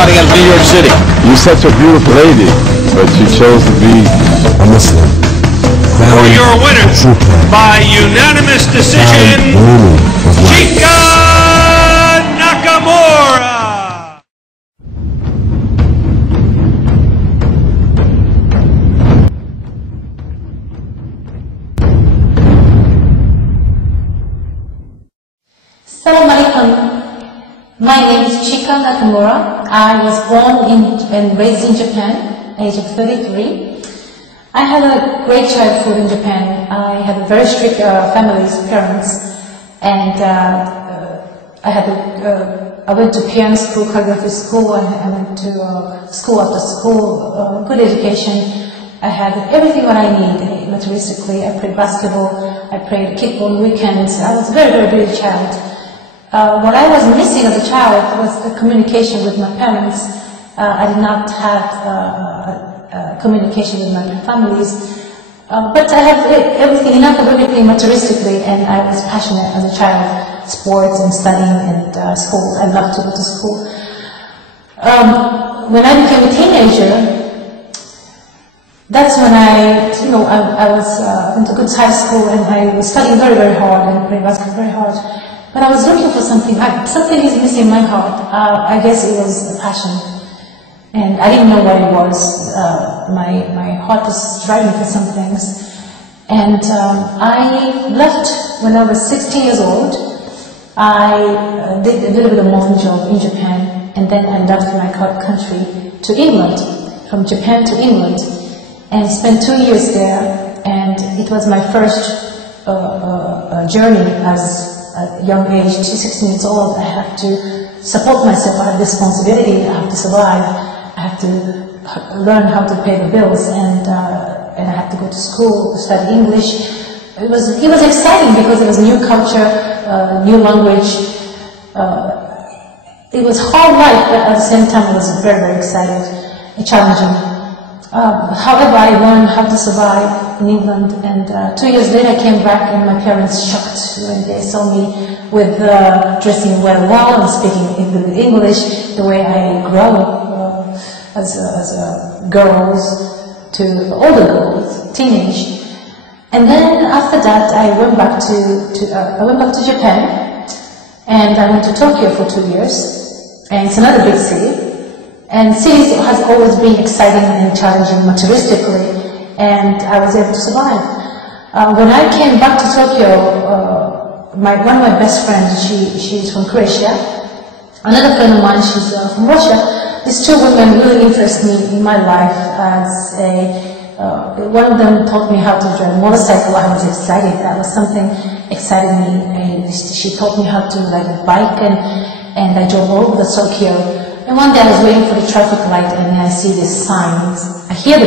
fighting out of New York City. You're such a beautiful lady, but you chose to be a Muslim. For your winner, by unanimous decision, Chika Nakamura. Assalamu alaikum. My name is Chika Nakamura. I was born and raised in Japan, age of 33. I had a great childhood in Japan. I had a very strict parents, and I went to piano school, calligraphy school, and I went to school after school, good education. I had everything what I need materialistically. I played basketball, I played kickball on weekends. I was a very, very busy child. What I was missing as a child was the communication with my parents. I did not have communication with my families, but I had everything enough academically, materialistically, and I was passionate as a child, sports and studying and school. I loved to go to school. When I became a teenager, that's when I went to good high school, and I was studying very, very hard and playing basketball very hard. But I was looking for something. Something is missing in my heart. I guess it was a passion. And I didn't know what it was. My heart was striving for some things. And I left when I was 16 years old. I did a little bit of modeling job in Japan. And then I left my country to England, from Japan to England. And spent 2 years there. And it was my first journey as at a young age, 16 years old. I have to support myself. I have responsibility. I have to survive. I have to learn how to pay the bills, and I have to go to school, study English. It was exciting because it was new culture, new language. It was hard life, but at the same time it was very, very exciting and challenging. However, I learned how to survive in England, and 2 years later I came back, and my parents shocked when they saw me with dressing very well and speaking English the way I grew up as girls to older girls, teenage. And then after that I went back to Japan, and I went to Tokyo for 2 years, and it's another big city. And cities has always been exciting and challenging materialistically, and I was able to survive. When I came back to Tokyo, one of my best friends, she's from Croatia. Another friend of mine, she's from Russia. These two women really interest me in my life as one of them taught me how to drive a motorcycle. I was excited. That was something exciting me. And she taught me how to ride a bike, and I drove all over Tokyo. And one day I was waiting for the traffic light, and I see these signs. I hear the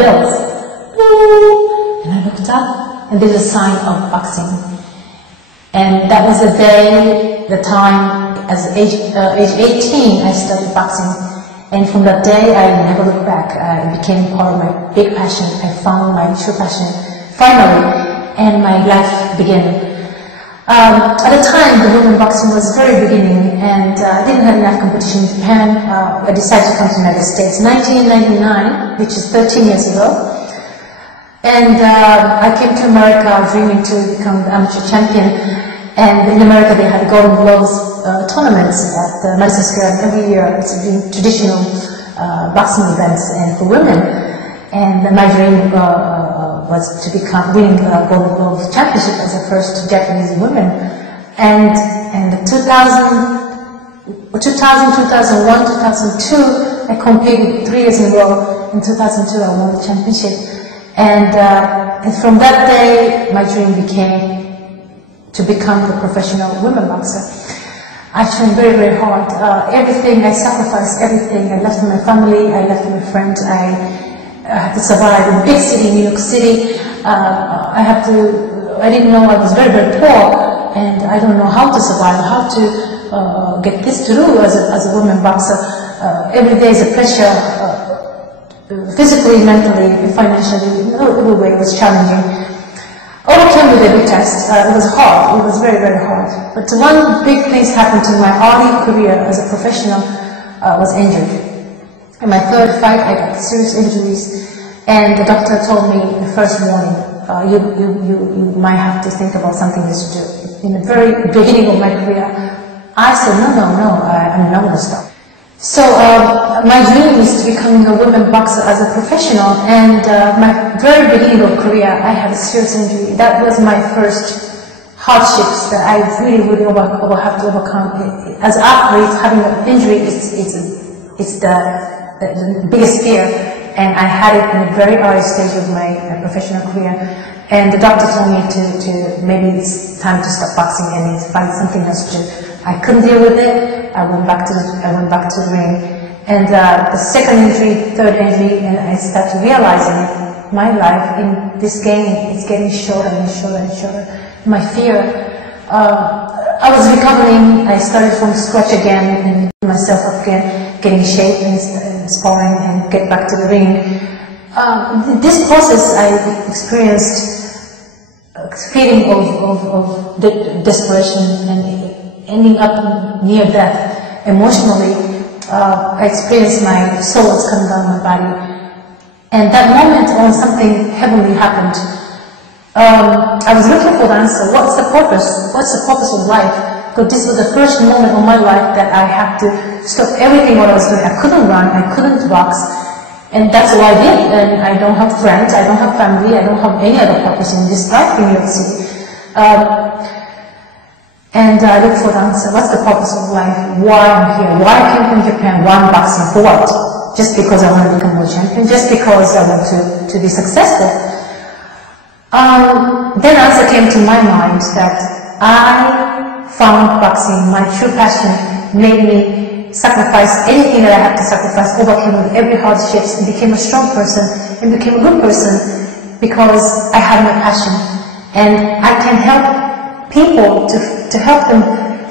bells. And I looked up, and there's a sign of boxing. And that was the day, the time, as age 18, I started boxing. And from that day, I never looked back. It became part of my big passion. I found my true passion, finally, and my life began. At the time, the women boxing was very beginning, and I didn't have enough competition in Japan. I decided to come to the United States, 1999, which is 13 years ago. And I came to America dreaming to become the amateur champion. And in America, they had Golden Gloves tournaments at the Madison Square every year. It's been traditional boxing events and for women. And my dream was to winning Golden Glove Championship as the first Japanese woman. And in 2000, 2001, 2002, I competed 3 years in a row. In 2002, I won the championship. And from that day, my dream became to become the professional women boxer. I trained very, very hard. Everything, I sacrificed everything. I left my family, I left my friends. I had to survive in a big city, New York City. I didn't know, I was very, very poor, and I don't know how to survive, how to get this through as a woman boxer. Every day is a pressure, physically, mentally, financially, every way it was challenging. Overcame with every test. It was hard, it was very, very hard. But one big thing happened to my early career as a professional. was injured. In my third fight, I got serious injuries, and the doctor told me the first warning, you might have to think about something you should do. In the very beginning of my career, I said, no, I'm not going to stop. So my dream is to become a women boxer as a professional, and my very beginning of career, I had a serious injury. That was my first hardships that I really have to overcome. As an athlete, having an injury it's the biggest fear, and I had it in a very early stage of my professional career. And the doctor told me to maybe it's time to stop boxing and find something else to do. I couldn't deal with it. I went back to the ring, and the second injury, third injury, and I started realizing my life in this game, it's getting shorter and shorter and shorter. My fear. I was recovering. I started from scratch again and myself up again, getting in shape and sparring and get back to the ring. This process I experienced a feeling of desperation and ending up near death. Emotionally, I experienced my soul was coming down my body. And that moment when something heavenly happened, I was looking for the answer. What's the purpose? What's the purpose of life? Because this was the first moment of my life that I had to stop everything what I was doing. I couldn't run, I couldn't box. And that's what I did. And I don't have friends, I don't have family, I don't have any other purpose in this life in New York City. And I looked for the answer. What's the purpose of life? Why I'm here? Why I came from Japan? Why I'm boxing? For what? Just because I want to become world champion? Just because I want to be successful? Then answer came to my mind that I found boxing, my true passion, made me sacrifice anything that I had to sacrifice, overcame every hardships, and became a strong person, and became a good person because I had my passion. And I can help people to help them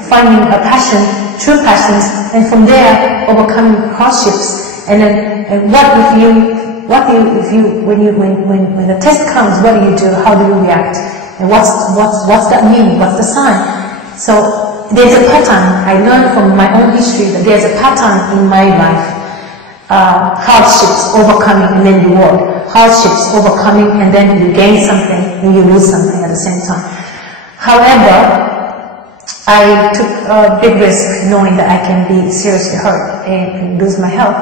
finding a passion, true passions, and from there overcoming hardships. And then, when the test comes, what do you do? How do you react? And what's that mean? What's the sign? So there's a pattern. I learned from my own history that there's a pattern in my life. Hardships, overcoming, and then reward. Hardships, overcoming, and then you gain something, and you lose something at the same time. However, I took a big risk knowing that I can be seriously hurt and lose my health.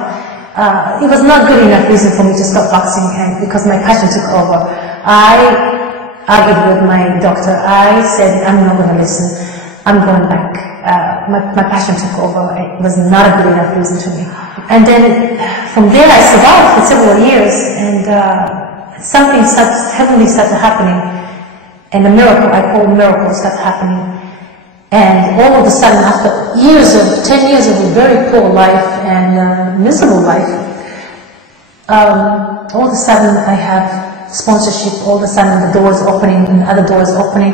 It was not good enough reason for me to stop boxing, and because my passion took over. I argued with my doctor. I said, I'm not going to listen. I'm going back. My passion took over. It was not a good enough reason to me. And then from there I survived for several years, and something heavenly started happening. And a miracle, I call miracle, started happening. And all of a sudden, after 10 years of a very poor life and miserable life, all of a sudden I have sponsorship, all of a sudden the doors opening and other doors opening.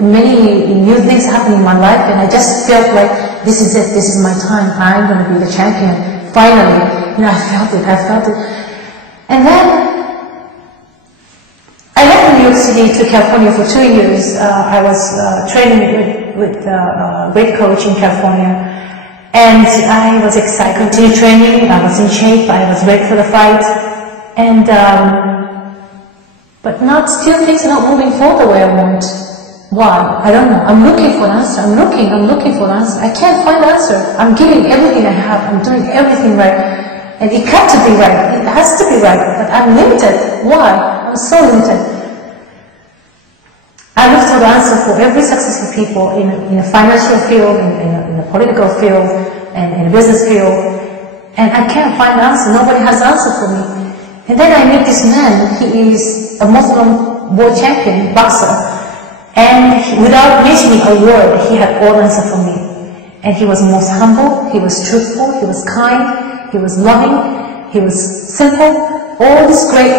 Many new things happening in my life, and I just felt like this is it, this is my time, I'm going to be the champion, finally. You know, I felt it. And then I left New York City to California for 2 years. I was training with a great coach in California, and I was excited, continued training, I was in shape, I was ready for the fight, and but still things are not moving forward the way I want. Why? I don't know. I'm looking for an answer. I'm looking for an answer. I can't find an answer. I'm giving everything I have. I'm doing everything right. And it got to be right. It has to be right. But I'm limited. Why? I'm so limited. I look for the answer for every successful people in a financial field, in a political field, and in a business field. And I can't find an answer. Nobody has an answer for me. And then I meet this man. He is a Muslim world champion boxer. And without mentioning a word, he had all answer for me. And he was most humble, he was truthful, he was kind, he was loving, he was simple. All these great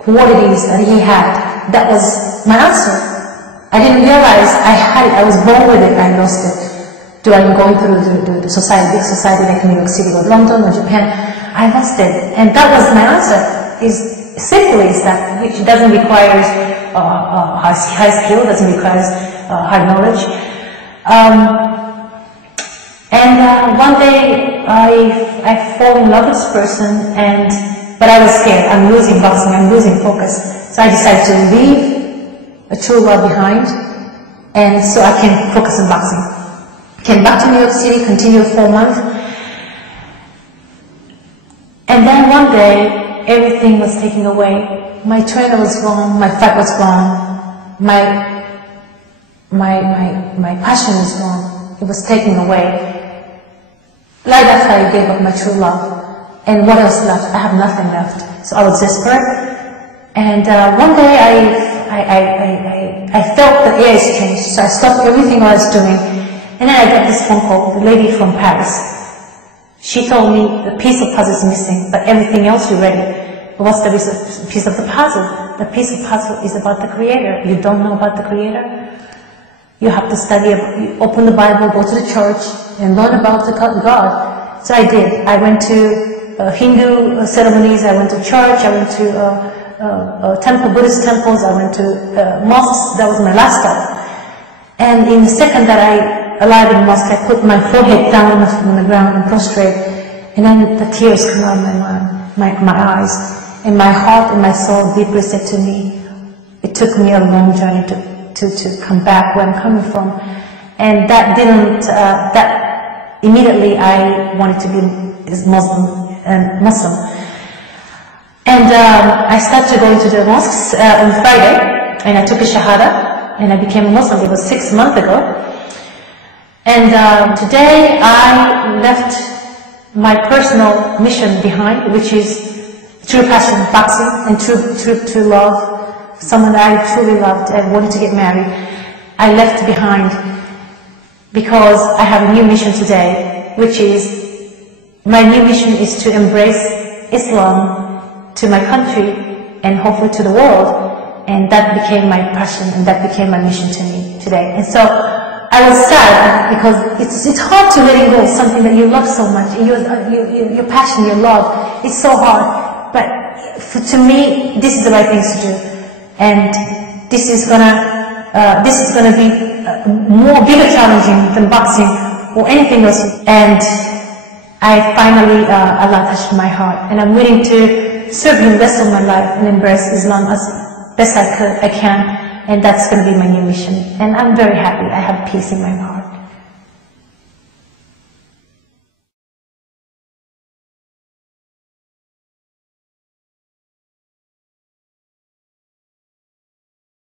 qualities that he had, that was my answer. I didn't realize I had it, I was born with it, I lost it. During going through the society, big society like New York City or London or Japan, I lost it. And that was my answer. Simply is that which doesn't require high skill, doesn't require high knowledge. And one day I fall in love with this person, but I was scared. I'm losing boxing, I'm losing focus. So I decided to leave a true love behind, and so I can focus on boxing. Came back to New York City, continued 4 months. And then one day, everything was taken away. My trainer was gone, my fight was gone, my passion was gone. It was taken away. Right after I gave up my true love. And what else left? I have nothing left. So I was desperate. And one day I felt the air is changed. So I stopped everything I was doing. And then I got this phone call, the lady from Paris. She told me the piece of puzzle is missing, but everything else you're ready. What's the piece of the puzzle? The piece of puzzle is about the Creator. You don't know about the Creator? You have to study, you open the Bible, go to the church, and learn about the God. So I did. I went to Hindu ceremonies, I went to church, I went to temple, Buddhist temples, I went to mosques. That was my last stop. And in the second that I arrived in the mosque, I put my forehead down on the ground and prostrate, and then the tears come out of my eyes, and my heart and my soul deeply said to me, it took me a long journey to come back where I'm coming from. And that didn't, that immediately I wanted to be Muslim. And I started going to the mosques on Friday, and I took a Shahada, and I became a Muslim. It was 6 months ago. And today I left my personal mission behind, which is true passion, boxing, and true love. Someone that I truly loved and wanted to get married, I left behind because I have a new mission today, which is, my new mission is to embrace Islam to my country and hopefully to the world, and that became my passion and that became my mission to me today. And so I was sad because it's hard to let go of something that you love so much, your passion, your love, it's so hard, but to me, this is the right thing to do. And this is gonna be bigger challenging than boxing or anything else. And I finally, Allah touched my heart, and I'm willing to serve Him the rest of my life and embrace Islam as best I can, and that's gonna be my new mission. And I'm very happy. I have peace in my heart.